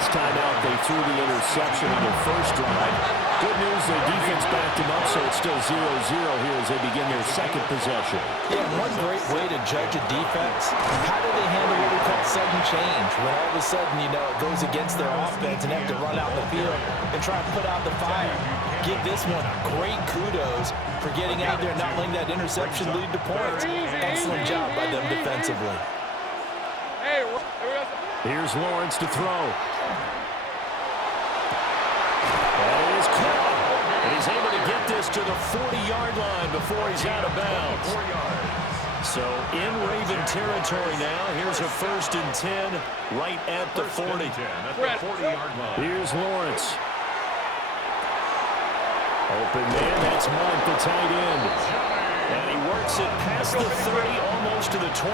last time out, they threw the interception on their first drive. Good news, their defense backed them up, so it's still 0-0 here as they begin their second possession. Yeah, one great way to judge a defense, how do they handle what we call sudden change? When all of a sudden, you know, it goes against their offense and have to run out the field and try to put out the fire. Give this one great kudos for getting out there and not letting that interception lead to points. Excellent job by them defensively. Here's Lawrence to throw. That is caught. And he's able to get this to the 40-yard line before he's out of bounds. So in Raven territory now. Here's a 1st and 10 right at the 40. Here's Lawrence. Open man, that's Mike, the tight end. And he works it past the 30, almost to the 25.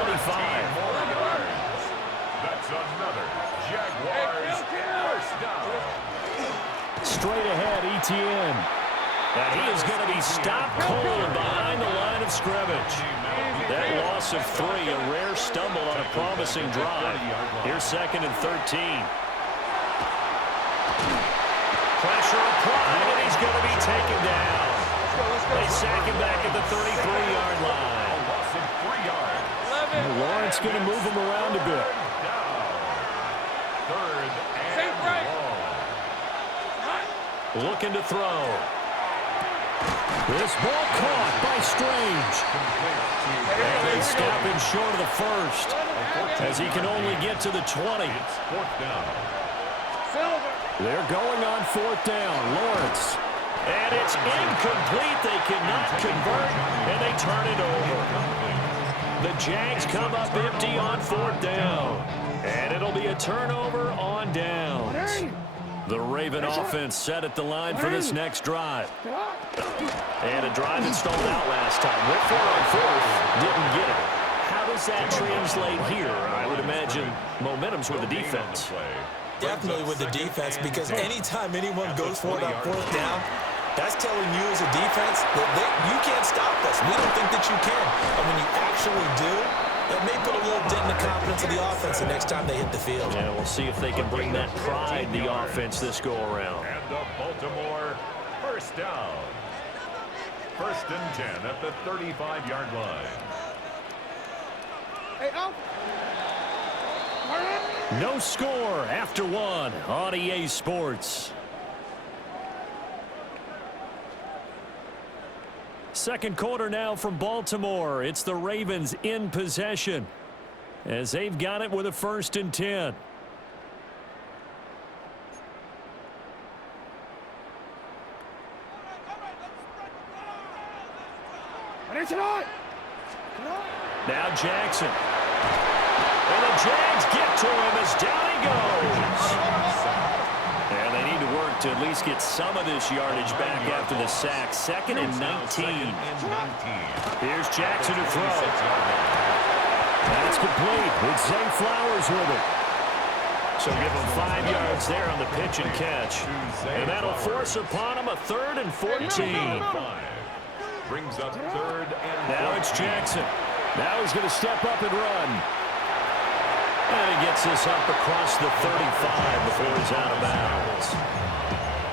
That's another Jaguars first down. Straight ahead, Etienne. And he is going to be stopped cold behind the line of scrimmage. That loss of 3, a rare stumble on a promising drive. Here's 2nd and 13. Pressure applied, and he's going to be taken down. They sack him back at the 33-yard line. A loss of 3 yards. Lawrence going to move him around a bit. 3rd and long. Looking to throw. This ball caught by Strange. And they stop him short of the 1st as he can only get to the 20. It's 4th down. They're going on 4th down. Lawrence. And it's incomplete. They cannot convert, and they turn it over. The Jags come up empty on 4th down. And it'll be a turnover on downs. The Raven offense set at the line for this next drive. And a drive that stalled out last time. Went for it on 4th. Didn't get it. How does that translate here? I would imagine momentum's with the defense. Definitely with the defense, because anytime anyone goes for it on 4th down, that's telling you as a defense that you can't stop us. We don't think that you can. And when you actually do, that may put a little dent in the confidence of the offense the next time they hit the field. Yeah, we'll see if they can bring that pride, the offense, this go-around. And the Baltimore first down. 1st and 10 at the 35-yard line. No score after 1 on EA Sports. Second quarter now from Baltimore. It's the Ravens in possession as they've got it with a 1st and 10. Now Jackson. And the Jags get to him as down he goes. And they need to work to at least get some of this yardage back after the sack. 2nd and 19. Here's Jackson to throw. That's complete. It's Zay Flowers with it. So give him 5 yards there on the pitch and catch. And that'll force upon him a 3rd and 14. Brings up 3rd and Now it's Jackson. Now he's going to step up and run. And he gets this up across the 35 before he's out of bounds.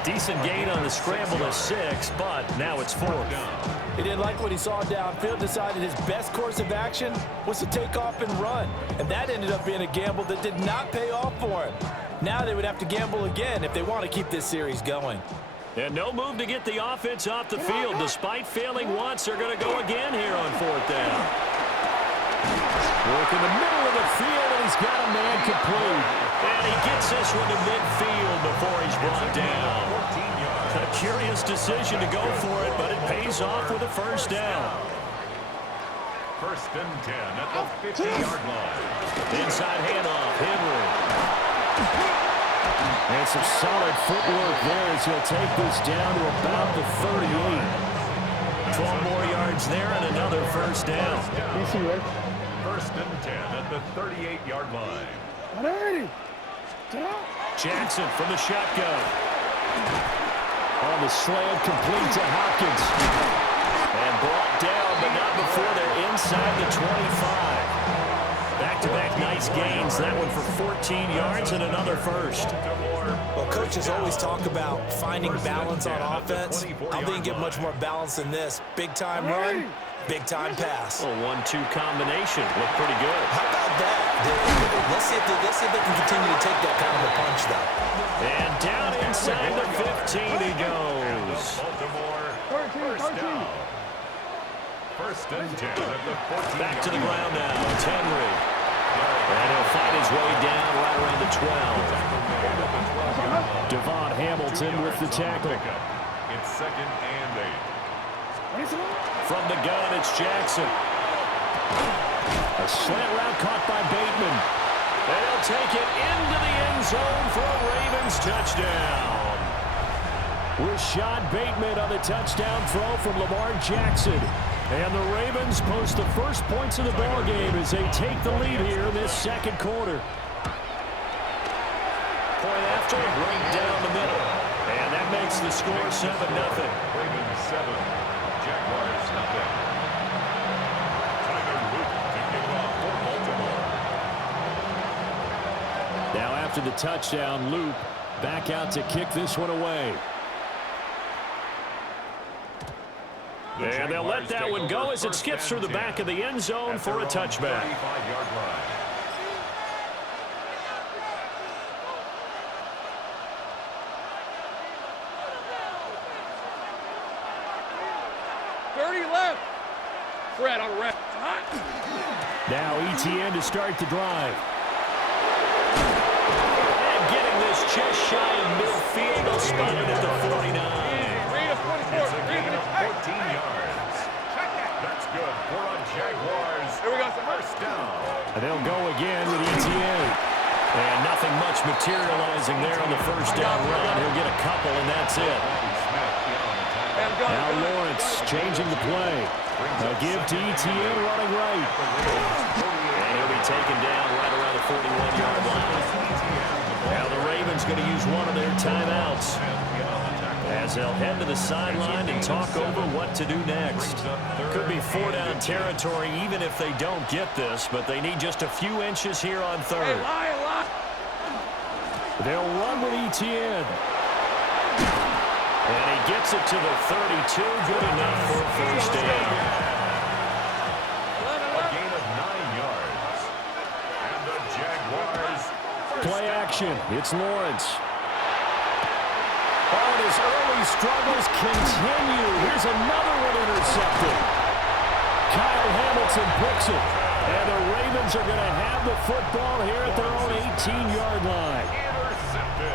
Decent gain on the scramble to 6, but now it's 4th. He didn't like what he saw downfield, decided his best course of action was to take off and run. And that ended up being a gamble that did not pay off for him. Now they would have to gamble again if they want to keep this series going. And no move to get the offense off the field. Despite failing once, they're going to go again here on 4th down. Work in the middle of the field, and he's got a man complete. And he gets this one to midfield before he's brought down. A curious decision to go for it, but it pays off with a 1st down. 1st and 10 at the 50-yard line. Inside handoff, Henry. And some solid footwork there as he'll take this down to about the 38. 12 more yards there and another 1st down. 1st and 10 at the 38-yard line. Jackson from the shotgun. On the slant, complete to Hopkins. And brought down, but not before they're inside the 25. back-to-back nice gains. That one for 14 yards and another first. Well, coaches always talk about finding balance on offense. I don't think you get much more balance than this. Big-time run, big-time pass. A 1-2 combination. Looked pretty good. How about that? Let's see if they can continue to take that kind of a punch, though. And down inside the 15 he goes. First down. First and 10 at the 14. Back to the ground now. It's Henry. And he'll fight his way down right around the 12. Devon Hamilton with the tackle. It's 2nd and 8. From the gun, it's Jackson. A slant route caught by Bateman. And he'll take it into the end zone for a Ravens touchdown. Rashad Bateman on the touchdown throw from Lamar Jackson. And the Ravens post the first points of the ballgame as they take the lead here in this second quarter. Point after, right down the middle. And that makes the score 7-0. Ravens 7, Jaguars nothing. Tyler Luke to kick off for Baltimore. Now after the touchdown, Loop back out to kick this one away. And they'll let that one go as it skips through the back of the end zone for a touchback. 35-yard line. 30 left. Fred on ref. Now ETN to start the drive. And getting this just shy of midfield. They'll spot it at the 49. It's a gain of 14 yards. That's good for a Jaguars. Here we go. First down. And they'll go again with ETN. And nothing much materializing there on the first down run. He'll get a couple, and that's it. Now Lawrence changing the play. A give to ETN running right. And he'll be taken down right around the 41-yard line. Now the Ravens going to use one of their timeouts as they'll head to the sideline and talk over what to do next. Could be 4-down territory even if they don't get this, but they need just a few inches here on third. They'll run with ETN. And he gets it to the 32. Good enough for a first down. A gain of 9 yards. And the Jaguars. Play action. It's Lawrence. Oh, and his early struggles continue. Here's another one intercepted. Kyle Hamilton picks it. And the Ravens are going to have the football here at their own 18-yard line.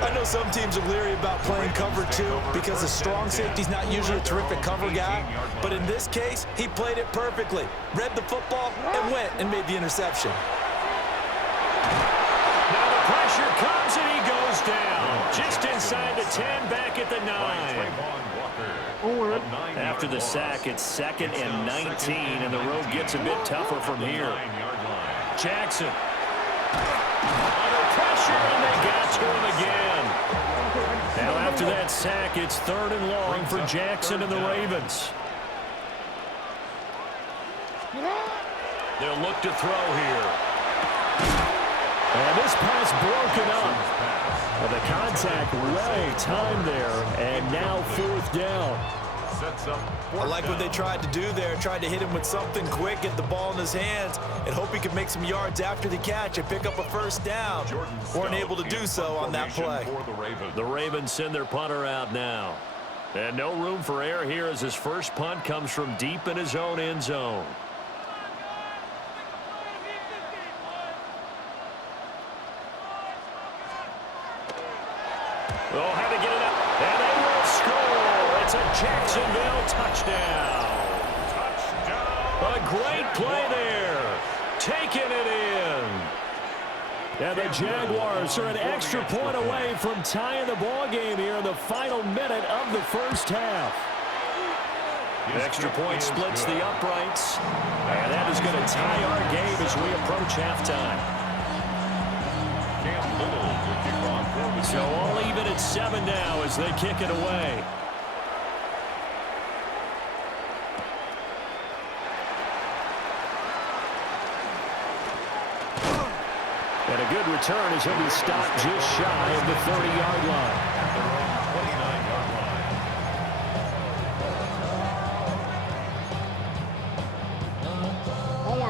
I know some teams are leery about playing cover 2 because the strong safety's not usually a terrific cover guy. But in this case, he played it perfectly. Read the football and went and made the interception. Now the pressure comes and he goes down. Just inside the 10, back at the 9. After the sack, it's 2nd and 19, and the road gets a bit tougher from here. Jackson. Under pressure, and they got to him again. Now after that sack, it's 3rd and long for Jackson and the Ravens. They'll look to throw here. And this pass broken up. Well, the contact well timed there, and now 4th down. I like what they tried to do there. Tried to hit him with something quick, get the ball in his hands, and hope he could make some yards after the catch and pick up a first down. Weren't able to do so on that play. The Ravens send their punter out now. And no room for error here as his first punt comes from deep in his own end zone. Oh, had to get it up. And they will score. It's a Jacksonville touchdown. A great play there. Taking it in. And the Jaguars are an extra point away from tying the ball game here in the final minute of the first half. The extra point splits the uprights. And that is going to tie our game as we approach halftime. So all even at 7 now as they kick it away. And a good return as he'll be stopped just shy of the 30-yard line. At their own 29-yard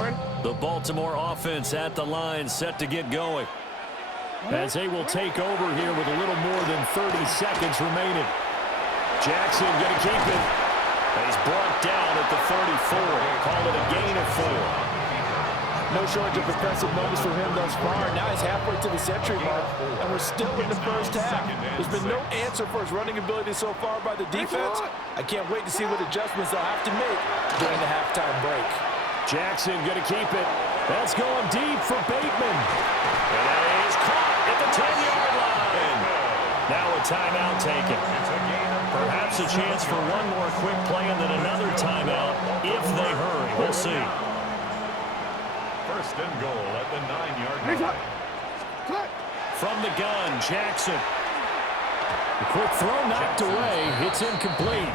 line. The Baltimore offense at the line, set to get going. As they will take over here with a little more than 30 seconds remaining. Jackson going to keep it. He's brought down at the 34. Call it a gain of 4. No shortage of impressive moments for him thus far. Now he's halfway to the century mark, and we're still in the first half. There's been no answer for his running ability so far by the defense. I can't wait to see what adjustments they'll have to make during the halftime break. Jackson going to keep it. That's going deep for Bateman. And that is caught at the 10-yard line. Now a timeout taken. Perhaps a chance for one more quick play and then another timeout if they hurry. We'll see. First and goal at the 9-yard line. From the gun, Jackson. A quick throw knocked away. It's incomplete.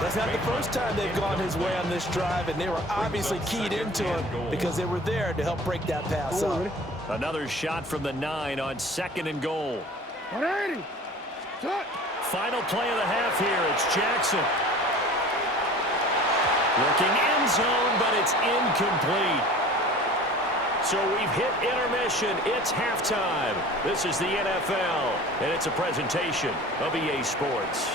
That's not the first time they've gone his way on this drive, and they were obviously keyed into him because they were there to help break that pass up. Another shot from the 9 on 2nd and goal. 180. Final play of the half here. It's Jackson. Looking end zone, but it's incomplete. So we've hit intermission. It's halftime. This is the NFL, and it's a presentation of EA Sports.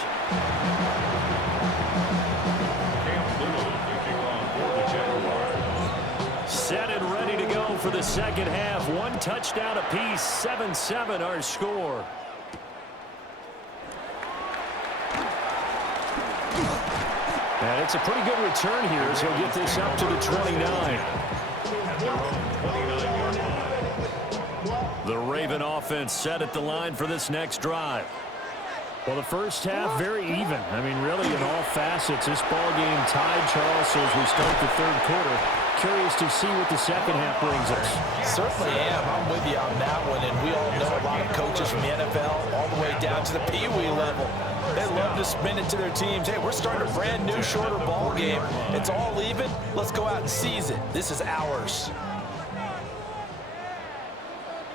Set and ready to go for the second half. One touchdown apiece, 7-7 our score. And it's a pretty good return here as he'll get this up to the 29. The Raven offense set at the line for this next drive. Well, the first half, very even. I mean, really, in all facets, this ball game tied, Charles, so as we start the third quarter. Curious to see what the second half brings us. Certainly am. I'm with you on that one, and we all know a lot of coaches from the NFL all the way down to the Pee-wee level. They love to spin it to their teams. Hey, we're starting a brand new, shorter ball game. It's all even. Let's go out and seize it. This is ours.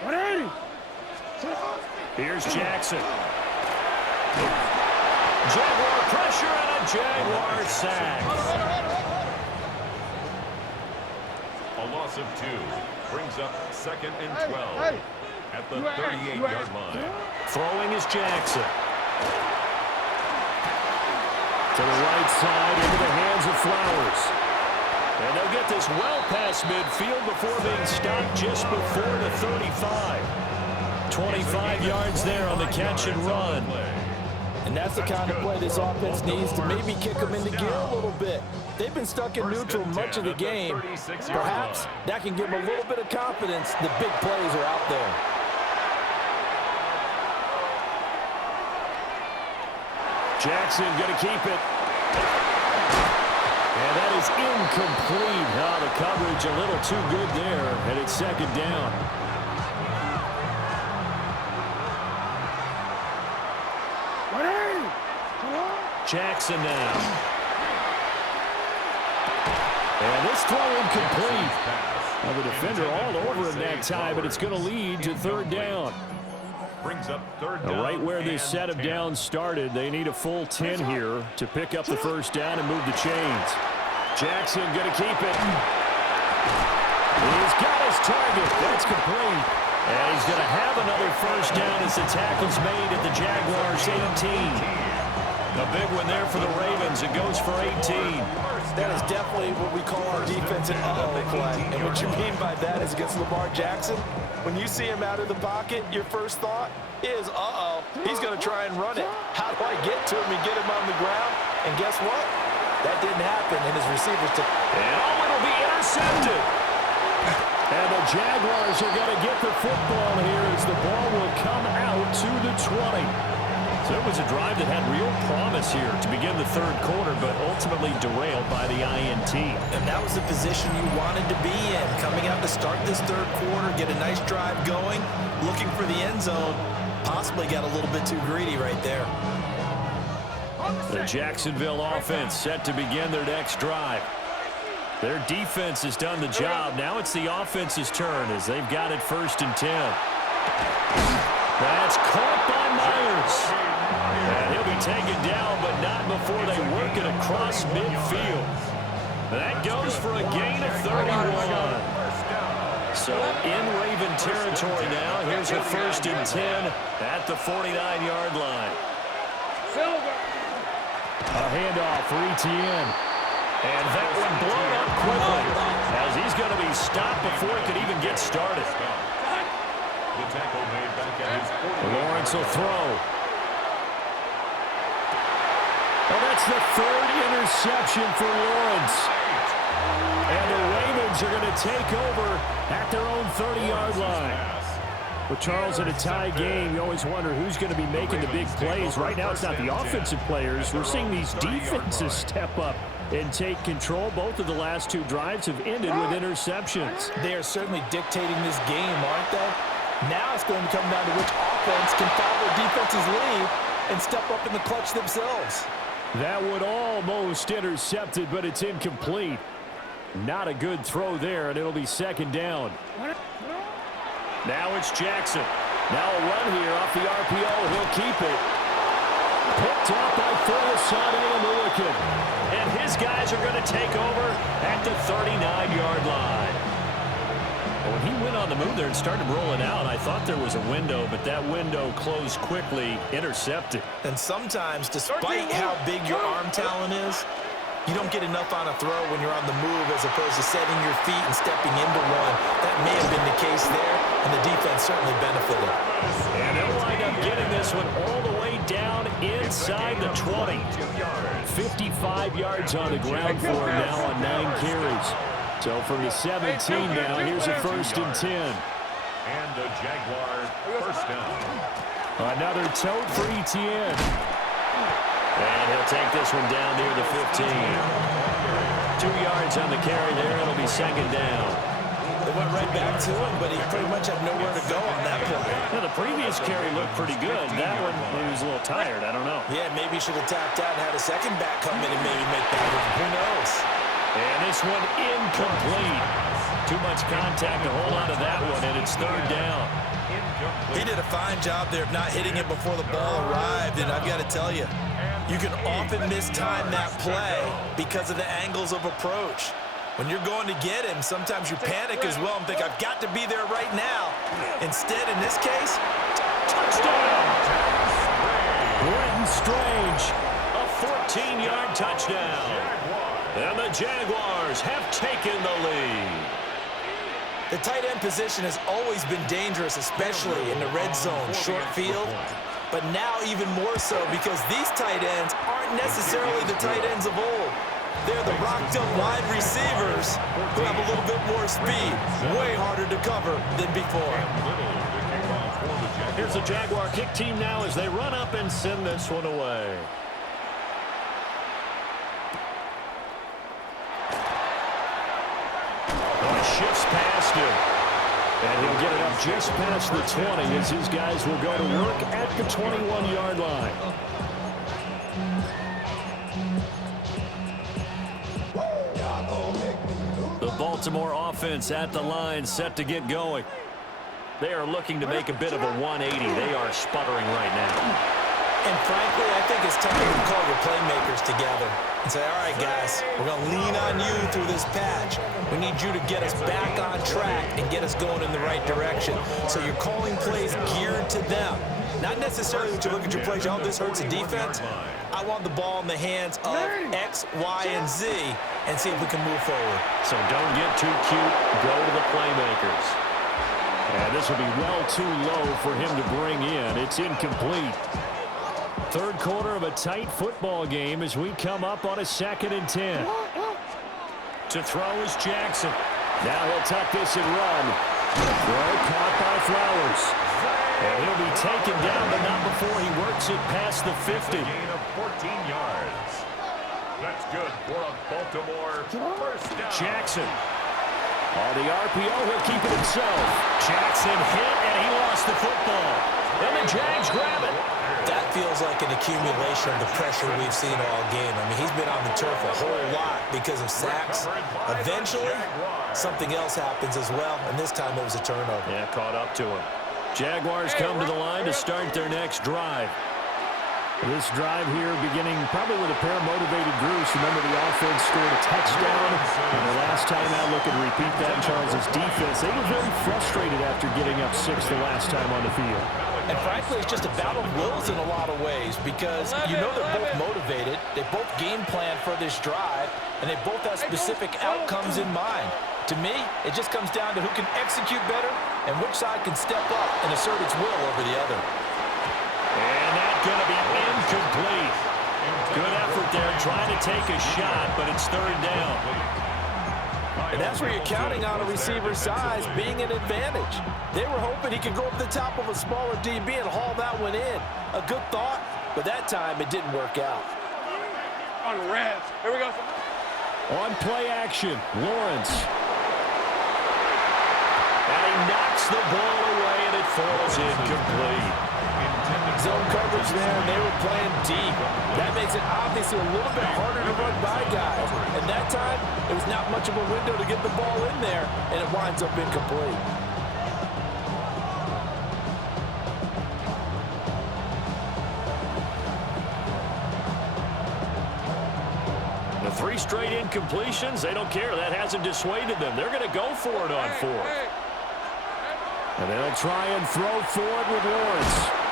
180. Here's Jackson. Jaguar pressure and a Jaguar sack. A loss of 2 brings up 2nd and 12 at the 38-yard line. Throwing is Jackson. To the right side, into the hands of Flowers. And they'll get this well past midfield before being stopped just before the 35. 25 yards there on the catch and run. And that's the kind of play this offense needs to maybe kick them into gear a little bit. They've been stuck in neutral much of the game. Perhaps that can give them a little bit of confidence. The big plays are out there. Jackson going to keep it. And that is incomplete. Oh, the coverage a little too good there, and it's 2nd down. Jackson now. And this throw incomplete. Well, the defender all over him that time, but it's going to lead to 3rd down. Brings up 3rd down. Right where this set of downs started, they need a full 10 here to pick up the 1st down and move the chains. Jackson going to keep it. He's got his target. That's complete. And he's going to have another 1st down as the tackle's made at the Jaguars' 18. A big one there for the Ravens. It goes for 18. That is definitely what we call our defense an uh-oh play. And what you mean by that is against Lamar Jackson, when you see him out of the pocket, your first thought is, uh-oh, he's going to try and run it. How do I get to him and get him on the ground? And guess what? That didn't happen, and his receivers took. And it'll be intercepted. And the Jaguars are going to get the football here as the ball will come out to the 20. So it was a drive that had real promise here to begin the third quarter, but ultimately derailed by the INT. And that was the position you wanted to be in, coming out to start this third quarter, get a nice drive going, looking for the end zone, possibly got a little bit too greedy right there. The Jacksonville offense set to begin their next drive. Their defense has done the job. Now it's the offense's turn as they've got it 1st and 10. That's caught by Myers. And he'll be taken down, but not before they work it across midfield. That goes for a gain of 31. So in Raven territory now. Here's a 1st and 10 at the 49-yard line. A handoff for Etienne. And that one blown up quickly as he's going to be stopped before he could even get started. The tackle made back at his 40. Lawrence will throw. Oh, that's the 3rd interception for Lawrence. And the Ravens are going to take over at their own 30-yard line. With Charles in a tie game, you always wonder who's going to be making the big plays. Right now, it's not the offensive players. We're seeing these defenses step up and take control. Both of the last 2 drives have ended with interceptions. They are certainly dictating this game, aren't they? Now it's going to come down to which offense can follow defense's lead and step up in the clutch themselves. That would almost intercepted, but it's incomplete. Not a good throw there, and it'll be 2nd down. Now it's Jackson. Now a run here off the RPO. He'll keep it. Picked up by Folasade Amuakin. And his guys are going to take over at the 39-yard line. When he went on the move there and started rolling out, I thought there was a window, but that window closed quickly, intercepted. And sometimes, despite how big your arm talent is, you don't get enough on a throw when you're on the move as opposed to setting your feet and stepping into one. That may have been the case there, and the defense certainly benefited. And they'll wind up getting this one all the way down inside the 20. 55 yards on the ground for him now on 9 carries. So from the 17 now, here's a 1st and 10. And the Jaguars 1st down. Another tote for Etienne. And he'll take this one down near the 15. 2 yards on the carry there. It'll be 2nd down. They went right back to him, but he pretty much had nowhere to go on that play. Now, the previous carry looked pretty good. That one, he was a little tired. I don't know. Yeah, maybe he should have tapped out and had a second back come in and maybe make that one. Who knows? And this one incomplete. Too much contact to hold on to that one, and it's 3rd down. He did a fine job there of not hitting it before the ball arrived, and I've got to tell you, you can often mistime that play because of the angles of approach. When you're going to get him, sometimes you panic as well and think, I've got to be there right now. Instead, in this case, touchdown! Brenton Strange, a 14-yard touchdown. And the Jaguars have taken the lead. The tight end position has always been dangerous, especially in the red zone, short field. But now even more so because these tight ends aren't necessarily the tight ends of old. They're the rocked-up wide receivers who have a little bit more speed. Way harder to cover than before. Here's the Jaguar kick team now as they run up and send this one away. Shifts past him. And he'll get it up just past the 20 as his guys will go to work at the 21-yard line. The Baltimore offense at the line set to get going. They are looking to make a bit of a 180. They are sputtering right now. And frankly, I think it's time to call your playmakers together and say, all right, guys, we're going to lean on you through this patch. We need you to get us back on track and get us going in the right direction. So you're calling plays geared to them. Not necessarily when you look at your plays, oh, this hurts the defense. I want the ball in the hands of X, Y, and Z and see if we can move forward. So don't get too cute. Go to the playmakers. And this will be well too low for him to bring in. It's incomplete. 3rd quarter of a tight football game as we come up on a 2nd and 10. To throw is Jackson. Now he'll tuck this and run. Throw caught by Flowers. And he'll be taken down, but not before he works it past the 50. Gain of 14 yards. That's good for a Baltimore 1st down. Jackson. On the RPO, he'll keep it himself. Jackson hit, and he lost the football. And the Jags grab it. That feels like an accumulation of the pressure we've seen all game. I mean, he's been on the turf a whole lot because of sacks. Eventually, something else happens as well, and this time it was a turnover. Yeah, caught up to him. Jaguars come to the line to start their next drive. This drive here beginning probably with a pair of motivated groups. Remember, the offense scored a touchdown. And the last time out, looking to repeat that in Charles' defense. They were very frustrated after getting up 6 the last time on the field. And frankly, it's just a battle of wills in a lot of ways because you know they're both motivated. They both game plan for this drive, and they both have specific outcomes in mind. To me, it just comes down to who can execute better and which side can step up and assert its will over the other. And that's going to be incomplete. Good effort there trying to take a shot, but it's third down. And that's where you're counting on a receiver's size being an advantage. They were hoping he could go over the top of a smaller DB and haul that one in. A good thought, but that time it didn't work out. On the Reds. Here we go. On play action, Lawrence. And he knocks the ball away, and it falls incomplete. Zone coverage there, and they were playing deep. That makes it obviously a little bit harder to run by guys. And that time, it was not much of a window to get the ball in there, and it winds up incomplete. The 3 straight incompletions, they don't care. That hasn't dissuaded them. They're going to go for it on 4th. And they'll try and throw for it with Lawrence.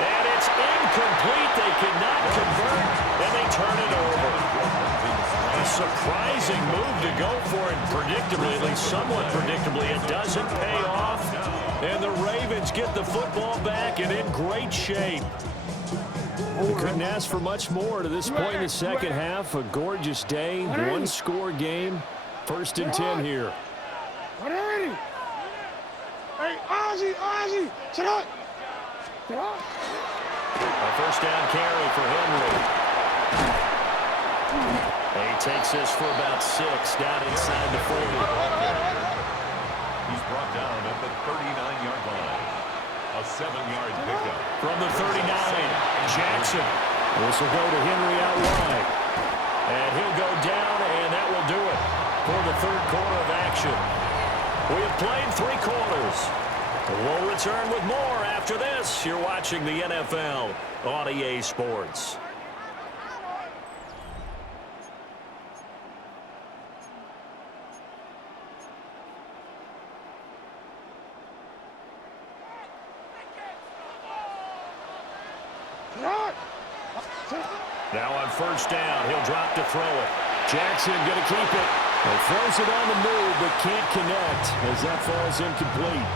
And it's incomplete. They cannot convert, and they turn it over. A surprising move to go for it predictably, at least somewhat predictably. It doesn't pay off, and the Ravens get the football back and in great shape. They couldn't ask for much more to this point in the second half. A gorgeous day, 1-score game. 1st and 10 here. Hey, Ozzie, sit up. A first down carry for Henry. He takes this for about 6 down inside the 40. He's brought down at the 39-yard line. A 7-yard pickup. From the 39, Jackson. This will go to Henry out wide. And he'll go down, and that will do it for the 3rd quarter of action. We have played 3 quarters. We'll return with more after this. You're watching the NFL on EA Sports. Now on first down, he'll drop to throw it. Jackson going to keep it. He throws it on the move, but can't connect as that falls incomplete.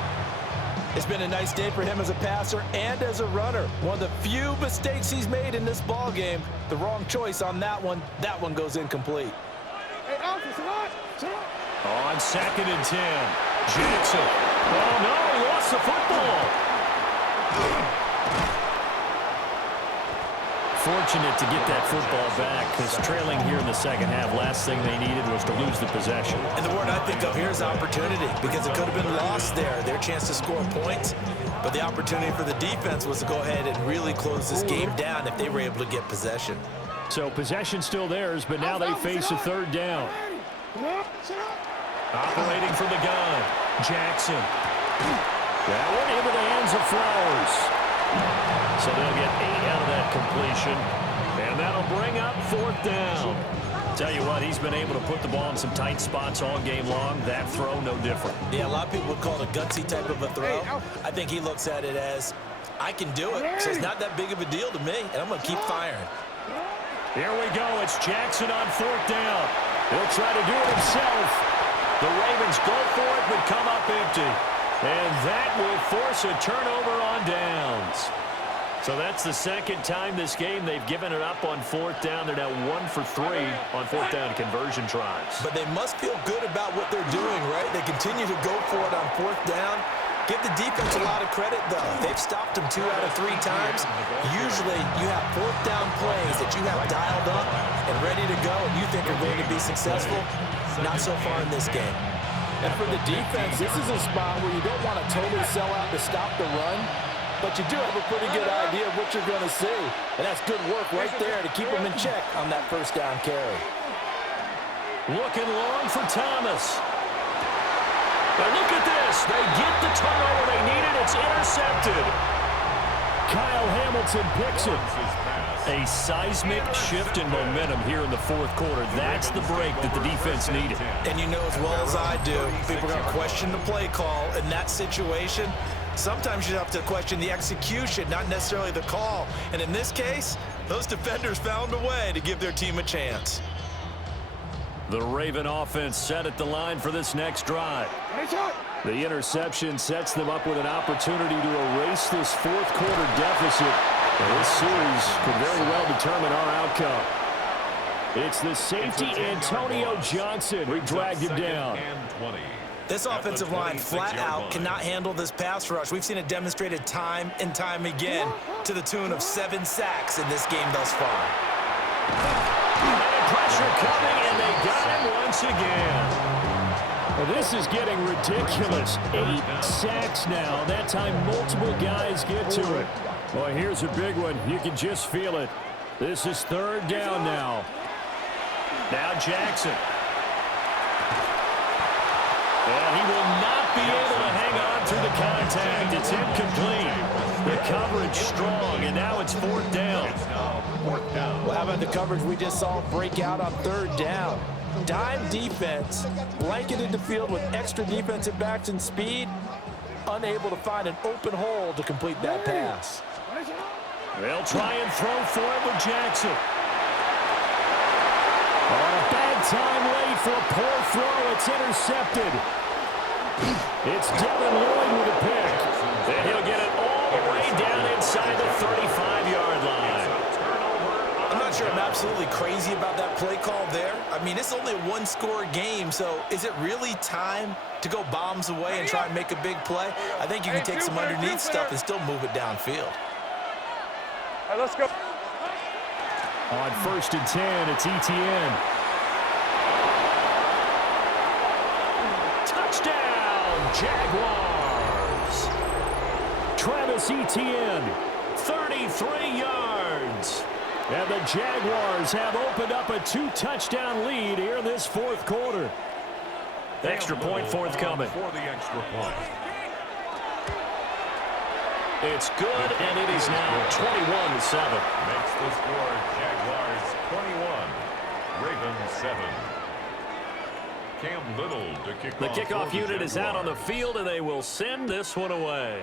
It's been a nice day for him as a passer and as a runner. One of the few mistakes he's made in this ball game. The wrong choice on that one. That one goes incomplete. Hey, Alfred, sit up. On 2nd and 10, Jackson. Oh, no, he lost the football. Fortunate to get that football back because trailing here in the second half, last thing they needed was to lose the possession. And the word I think of here is opportunity because it could have been lost there, their chance to score points. But the opportunity for the defense was to go ahead and really close this game down if they were able to get possession. So possession still theirs, but now they face a 3rd down. Operating from the gun, Jackson. That one into the hands of Flowers. So they'll get 8 out of that completion, and that'll bring up 4th down. Tell you what, he's been able to put the ball in some tight spots all game long. That throw, no different. Yeah, a lot of people would call it a gutsy type of a throw. I think he looks at it as, I can do it, so it's not that big of a deal to me, and I'm going to keep firing. Here we go. It's Jackson on 4th down. He'll try to do it himself. The Ravens go for it, but come up empty. And that will force a turnover on downs. So that's the 2nd time this game they've given it up on 4th down. They're now 1 for 3 on 4th down conversion tries. But they must feel good about what they're doing, right? They continue to go for it on 4th down. Give the defense a lot of credit, though. They've stopped them 2 out of 3 times. Usually, you have 4th down plays that you have dialed up and ready to go, and you think are going to be successful. Not so far in this game. And for the defense, this is a spot where you don't want to totally sell out to stop the run. but you do have a pretty good idea of what you're going to see. And that's good work right there to keep them in check on that first down carry. Looking long for Thomas. But look at this. They get the turnover they needed. It's intercepted. Kyle Hamilton picks it. A seismic shift in momentum here in the fourth quarter. That's the break that the defense needed. And you know as well as I do, people are going to question the play call in that situation. Sometimes you have to question the execution, not necessarily the call. And in this case, those defenders found a way to give their team a chance. The Raven offense set at the line for this next drive. The interception sets them up with an opportunity to erase this fourth quarter deficit. And this series could very well determine our outcome. It's the safety Antonio Johnson who dragged him down. This offensive line flat out cannot handle this pass rush. We've seen it demonstrated time and time again to the tune of 7 sacks in this game thus far. Pressure coming, and they got him once again. Well, this is getting ridiculous. 8 sacks now. That time multiple guys get to it. Well, here's a big one. You can just feel it. This is 3rd down now. Now Jackson. And he will not be able to hang on through the contact. It's incomplete. The coverage strong, and now it's 4th down. Well, how about the coverage we just saw break out on 3rd down? Dime defense, blanketed the field with extra defensive backs and speed, unable to find an open hole to complete that pass. They'll try and throw for it with Jackson. Oh, a bad time late for a poor throw. It's intercepted. It's Devin Lloyd with a pick. And he'll get it all the way down inside the 35-yard line. I'm not sure I'm absolutely crazy about that play call there. I mean, it's only a 1-score game, so is it really time to go bombs away and try and make a big play? I think you can take some underneath stuff and still move it downfield. All right, let's go. On 1st and 10, it's Etienne. Touchdown, Jaguars. Travis Etienne, 33 yards. And the Jaguars have opened up a 2-touchdown lead here in this 4th quarter. Extra point forthcoming. For the extra point. It's good, and it is now 21-7. Makes the score Jaguars 21, Ravens 7. Cam Little to kick The off. kickoff for the unit is out on the Jaguars. field, and they will send this one away.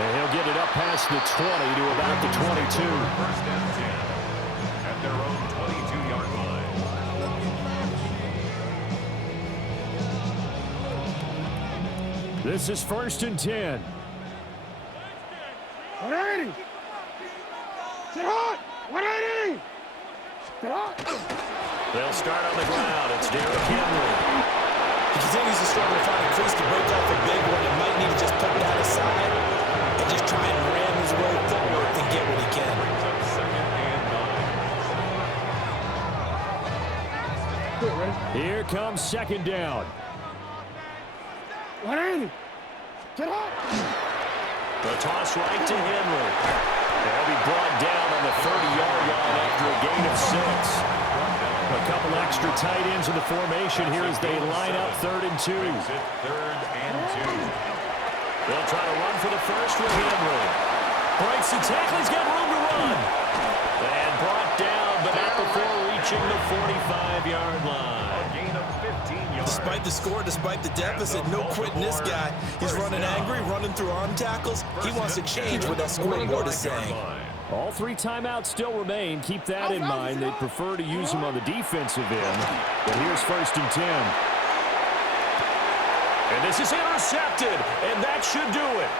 And he'll get it up past the 20 to about the 22. 1st and 10 at their own 22-yard line. This is 1st and 10. 180. Sit hot. 180. Sit hot. They'll start on the ground. It's Derrick Henry. He continues to struggle to find a crease to break off a big one. He might need to just put that aside and just try and ram his way forward and get what he can. Brings up 2nd and 9. Good, ready? Here comes 2nd down. 180. Sit hot. The toss right to Henry. They'll be brought down on the 30-yard line after a gain of 6. A couple extra tight ends in the formation here as they line up 3rd and 2. Makes it 3rd and 2. They'll try to run for the first with Henry. Breaks the tackle. He's got room to run. And brought down, but not before reaching the 45-yard line. A gain of 15 yards. Despite the score, despite the deficit, no quitting this guy. He's running angry, running through arm tackles. He wants to change what that scoreboard is saying. All 3 timeouts still remain. Keep that in mind. They'd prefer to use them on the defensive end. But here's 1st and 10. And this is intercepted, and that should do it.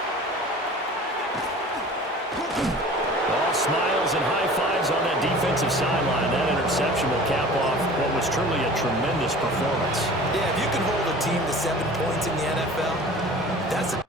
All smiles and high fives on that defensive sideline. That interception will cap off what was truly a tremendous performance. Yeah, if you can hold a team to 7 points in the NFL, that's a